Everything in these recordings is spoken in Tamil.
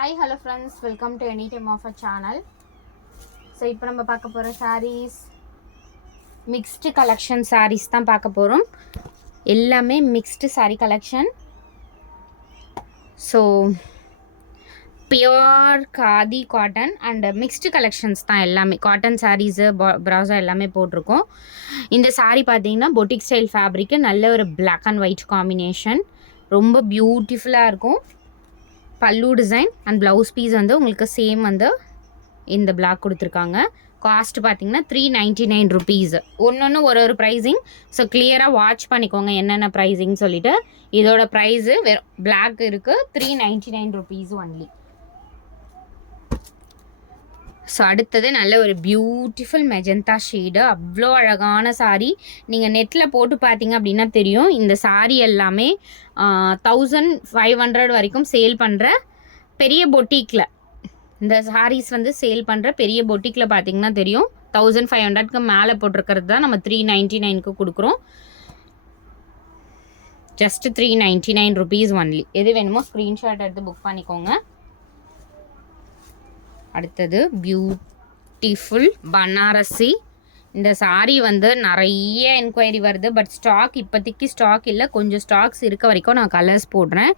Hi, hello friends, welcome to Anytime Offer channel. So, இப்போ நம்ம பார்க்க போகிற sarees mixed collection sarees தான் பார்க்க போகிறோம். எல்லாமே mixed saree collection. So, pure khadi cotton and mixed collections தான் எல்லாமே. Cotton sarees, browser எல்லாமே போட்டிருக்கோம். இந்த saree பார்த்தீங்கன்னா boutique style fabric, நல்ல ஒரு black and white combination. ரொம்ப பியூட்டிஃபுல்லாக இருக்கும். பல்லு டிசைன் அண்ட் ப்ளவுஸ் பீஸ் வந்து உங்களுக்கு சேம் வந்து இந்த பிளாக் கொடுத்துருக்காங்க. காஸ்ட் பார்த்தீங்கன்னா 399 ருபீஸ். ஒன்று ஒரு ப்ரைஸிங். ஸோ கிளியராக வாட்ச் பண்ணிக்கோங்க என்னென்ன ப்ரைஸிங் சொல்லிட்டு. இதோட ப்ரைஸு வெறும் பிளாக் இருக்குது 399 ருபீஸ் ஒன்லி. ஸோ அடுத்தது நல்ல ஒரு பியூட்டிஃபுல் மெஜந்தா ஷேடு, அவ்வளோ அழகான சாரீ. நீங்கள் நெட்டில் போட்டு பார்த்தீங்க அப்படின்னா தெரியும். இந்த சாரீ எல்லாமே 1500 வரைக்கும் சேல் பண்ணுற பெரிய பொட்டிக்கில், இந்த சாரீஸ் வந்து சேல் பண்ணுற பெரிய பொட்டிக்கில் பார்த்தீங்கன்னா தெரியும். 1500க்கு மேலே போட்டிருக்கிறது தான் நம்ம 399க்கு கொடுக்குறோம். Just 399 rupees only. எது வேணுமோ ஸ்க்ரீன்ஷாட் எடுத்து புக் பண்ணிக்கோங்க. அடுத்தது பியூட்டிஃபுல் பனாரசி. இந்த சாரீ வந்து நிறைய என்கொயரி வருது, பட் ஸ்டாக் இப்போதைக்கு ஸ்டாக் இல்லை. கொஞ்சம் ஸ்டாக்ஸ் இருக்க வரைக்கும் நான் கலர்ஸ் போடுறேன்.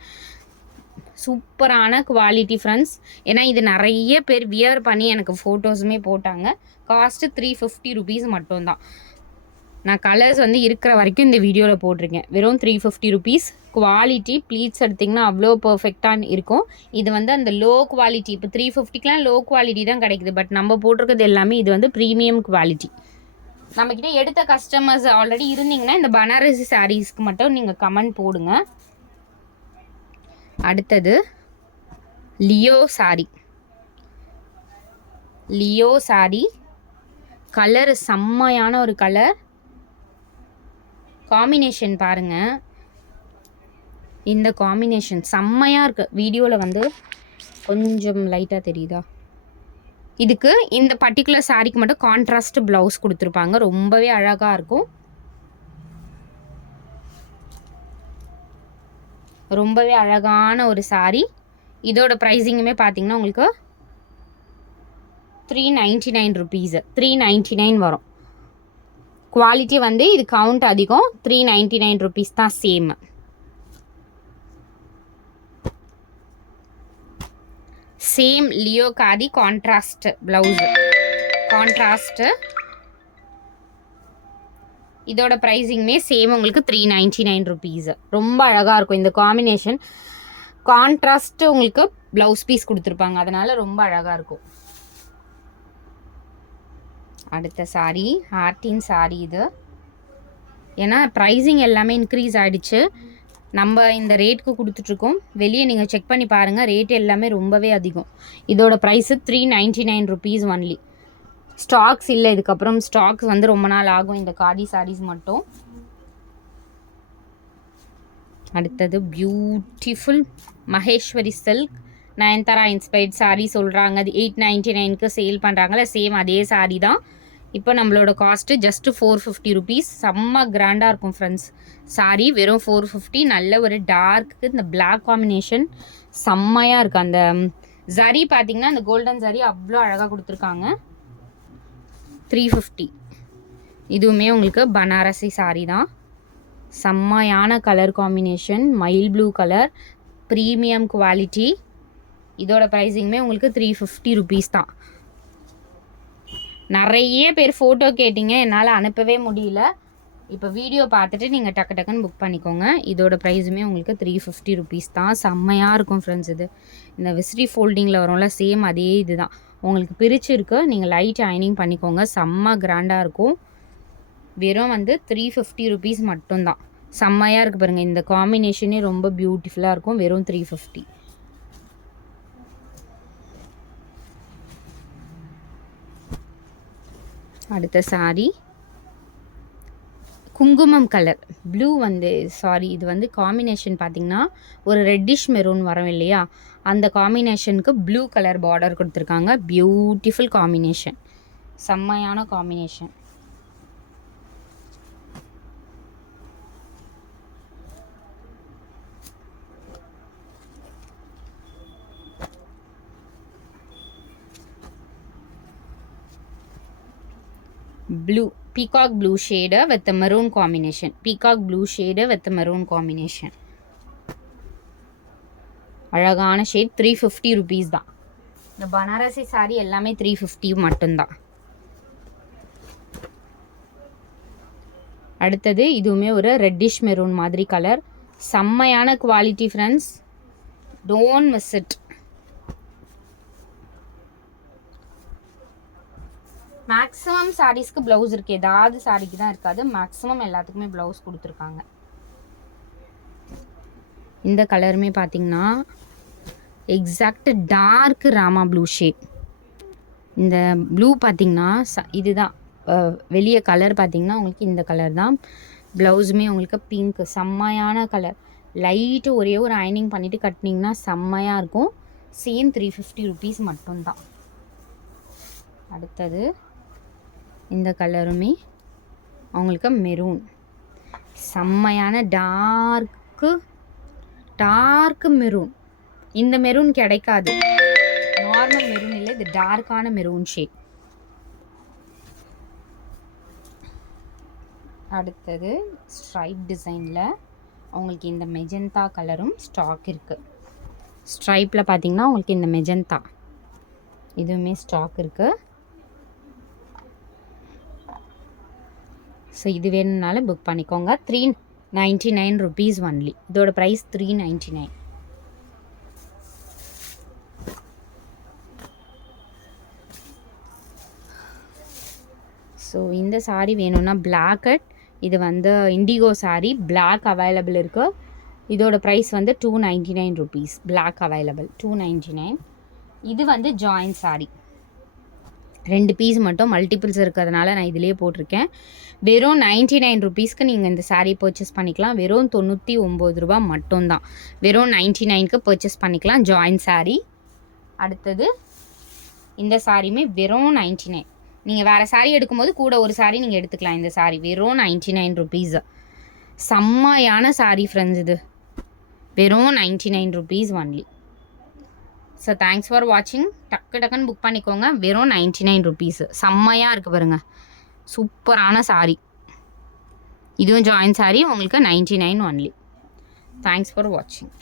சூப்பரான குவாலிட்டி ஃப்ரெண்ட்ஸ். ஏன்னா இது நிறைய பேர் வியர் பண்ணி எனக்கு ஃபோட்டோஸுமே போட்டாங்க. காஸ்ட்டு 350 ருபீஸ் மட்டும்தான். நான் கலர்ஸ் வந்து இருக்கிற வரைக்கும் இந்த வீடியோவில் போட்டிருக்கேன். வெறும் 350 ருபீஸ். குவாலிட்டி ப்ளீட்ஸ் எடுத்திங்கன்னா அவ்வளோ பர்ஃபெக்டாக இருக்கும். இது வந்து அந்த லோ குவாலிட்டி, இப்போ 350க்குலாம் லோ குவாலிட்டி தான் கிடைக்குது, பட் நம்ம போட்டிருக்கிறது எல்லாமே இது வந்து ப்ரீமியம் குவாலிட்டி. நம்மக்கிட்ட எடுத்த கஸ்டமர்ஸ் ஆல்ரெடி இருந்தீங்கன்னா இந்த பனாரசி சாரீஸ்க்கு மட்டும் நீங்கள் கமெண்ட் போடுங்க. அடுத்தது Leo sorry. Leo sorry colour செம்மையான ஒரு கலர் காம்பினேஷன் பாருங்கள். இந்த காம்பினேஷன் செம்மையாக இருக்குது. வீடியோவில் வந்து கொஞ்சம் லைட்டாக தெரியுதா? இதுக்கு இந்த பர்டிகுலர் சாரீக்கு மட்டும் கான்ட்ராஸ்ட் ப்ளவுஸ் கொடுத்துருப்பாங்க. ரொம்பவே அழகாக இருக்கும். ரொம்பவே அழகான ஒரு சாரீ. இதோட ப்ரைஸிங்குமே பார்த்தீங்கன்னா உங்களுக்கு 399 ருபீஸ். 399 வரும். குவாலிட்டி வந்து இது கவுண்ட் அதிகம். 399 ருபீஸ் தான் same. Same Leo khadi contrast blouse, contrast. இதோட ப்ரைஸிங்குமே சேம் உங்களுக்கு 399 ருபீஸ். ரொம்ப அழகாக இருக்கும் இந்த காம்பினேஷன். கான்ட்ராஸ்ட்டு உங்களுக்கு ப்ளவுஸ் பீஸ் கொடுத்துருப்பாங்க, அதனால் ரொம்ப அழகாக இருக்கும். அடுத்த சாரீ ஹார்டின் சாரீ இது. ஏன்னா ப்ரைஸிங் எல்லாமே இன்க்ரீஸ் ஆகிடுச்சு. நம்ம இந்த ரேட்டுக்கு கொடுத்துட்ருக்கோம். வெளியே நீங்கள் செக் பண்ணி பாருங்கள், ரேட் எல்லாமே ரொம்பவே அதிகம். இதோட ப்ரைஸு 399 ருபீஸ் ஒன்லி. ஸ்டாக்ஸ் இல்லை, இதுக்கப்புறம் ஸ்டாக்ஸ் வந்து ரொம்ப நாள் ஆகும் இந்த காதி சாரீஸ் மட்டும். அடுத்தது beautiful Maheswari silk Nayanthara inspired sari சொல்கிறாங்க. அது 899க்கு சேல் பண்ணுறாங்களே, சேம் அதே சாரீ தான். இப்போ நம்மளோட காஸ்ட்டு ஜஸ்ட்டு 450 ருபீஸ். செம்ம கிராண்டாக இருக்கும் ஃப்ரெண்ட்ஸ். சாரீ வெறும் 450. நல்ல ஒரு டார்க்கு இந்த பிளாக் காம்பினேஷன் செம்மையாக இருக்குது. அந்த ஜரி பார்த்திங்கன்னா அந்த கோல்டன் ஜரி அவ்வளோ அழகாக கொடுத்துருக்காங்க. 350. இதுவுமே உங்களுக்கு பனாரசி சாரீ தான். செம்மையான கலர் காம்பினேஷன், மயில் ப்ளூ கலர், ப்ரீமியம் குவாலிட்டி. இதோட ப்ரைஸிங்குமே உங்களுக்கு 350 ருபீஸ் தான். நிறைய பேர் ஃபோட்டோ கேட்டிங்க, என்னால் அனுப்பவே முடியல. இப்போ வீடியோ பார்த்துட்டு நீங்கள் டக்கு டக்குன்னு புக் பண்ணிக்கோங்க. இதோட ப்ரைஸுமே உங்களுக்கு 350 ருபீஸ் தான். செம்மையாக இருக்கும் ஃப்ரெண்ட்ஸ். இது இந்த விசிறி ஃபோல்டிங்கில் வரும்ல, சேம் அதே இது தான். உங்களுக்கு பிரிச்சுருக்கு, நீங்கள் லைட் அயனிங் பண்ணிக்கோங்க. செம்ம கிராண்டாக இருக்கும். வெறும் வந்து 350 ருபீஸ் மட்டும்தான். செம்மையாக இருக்குது பாருங்கள். இந்த காம்பினேஷனே ரொம்ப பியூட்டிஃபுல்லாக இருக்கும். வெறும் 350. அடுத்த சாரீ குங்குமம் கலர் ப்ளூ வந்து சாரி இது வந்து காம்பினேஷன் பார்த்திங்கன்னா ஒரு ரெட்டிஷ் மெரூன் வரும் இல்லையா, அந்த காம்பினேஷனுக்கு ப்ளூ கலர் பார்டர் கொடுத்துருக்காங்க. பியூட்டிஃபுல் காம்பினேஷன், செம்மையான combination. Blue peacock blue shade with maroon combination. Peacock blue shade with maroon combination. அழகான ஷேட். 350 ருபீஸ் தான். இந்த பனாரசி சாரி எல்லாமே 350 மட்டும்தான். அடுத்தது இதுவுமே ஒரு ரெட்டிஷ் மெரூன் மாதிரி கலர். செம்மையான quality friends, don't miss it. Maximum சாரீஸ்க்கு ப்ளவுஸ் இருக்குது, ஏதாவது சாரிக்கு தான் இருக்காது. மேக்ஸிமம் எல்லாத்துக்குமே ப்ளவுஸ் கொடுத்துருக்காங்க. இந்த கலருமே பார்த்தீங்கன்னா எக்ஸாக்ட் டார்க் ராமா ப்ளூ ஷேட். இந்த ப்ளூ பார்த்தீங்கன்னா இதுதான் வெளியே கலர் பார்த்தீங்கன்னா உங்களுக்கு இந்த கலர் தான். ப்ளவுஸுமே உங்களுக்கு பிங்க், செம்மையான கலர். லைட்டு ஒரே ஒரு அயனிங் பண்ணிவிட்டு கட்டினீங்கன்னா செம்மையாக இருக்கும். சேம் 350 ருபீஸ் மட்டும்தான். அடுத்தது இந்த கலருமே அவங்களுக்கு மெரூன், செம்மையான டார்க்கு மெரூன். இந்த மெரூன் கிடைக்காது, நார்மல் மெரூன் இல்லை, இது டார்க்கான மெரூன் ஷேட். அடுத்தது ஸ்ட்ரைப் டிசைனில் உங்களுக்கு இந்த மெஜந்தா கலரும் ஸ்டாக் இருக்குது. ஸ்ட்ரைப்பில் பார்த்தீங்கன்னா உங்களுக்கு இந்த மெஜந்தா இதுவுமே ஸ்டாக் இருக்குது. ஸோ இது வேணும்னாலும் புக் பண்ணிக்கோங்க. 399 ருபீஸ் ஒன்லி. இதோட ப்ரைஸ் 399. ஸோ இந்த சாரீ வேணும்னா பிளாக்கட், இது வந்து இண்டிகோ சாரீ, பிளாக் அவைலபிள் இருக்குது. இதோட ப்ரைஸ் வந்து 299 ருபீஸ். Black available 299. இது வந்து ஜாயின் சாரீ, 2 பீஸ் மட்டும், மல்டிபிள்ஸ் இருக்கிறதுனால நான் இதிலே போட்டிருக்கேன். வெறும் 99 ருபீஸ்க்கு நீங்கள் இந்த சாரீ பர்ச்சேஸ் பண்ணிக்கலாம். வெறும் 99 ரூபா மட்டும்தான். வெறும் 99க்கு பர்ச்சேஸ் பண்ணிக்கலாம் ஜாயின் சாரீ. அடுத்தது இந்த சாரியுமே வெறும் 99. நீங்கள் வேறு சாரீ எடுக்கும்போது கூட ஒரு சாரீ நீங்கள் எடுத்துக்கலாம். இந்த சாரீ வெறும் 99 ருபீஸ். செம்மையான சாரீ ஃப்ரெண்ட்ஸ், இது வெறும் 99 rupees only. So thanks for வாட்சிங். டக்குன்னு புக் பண்ணிக்கோங்க. வெறும் 99 ருபீஸ். செம்மையாக இருக்குது பாருங்கள், சூப்பரான சாரீ. இதுவும் ஜாயின் சாரீ உங்களுக்கு 99 ஒன்லி. தேங்க்ஸ் ஃபார் வாட்சிங்.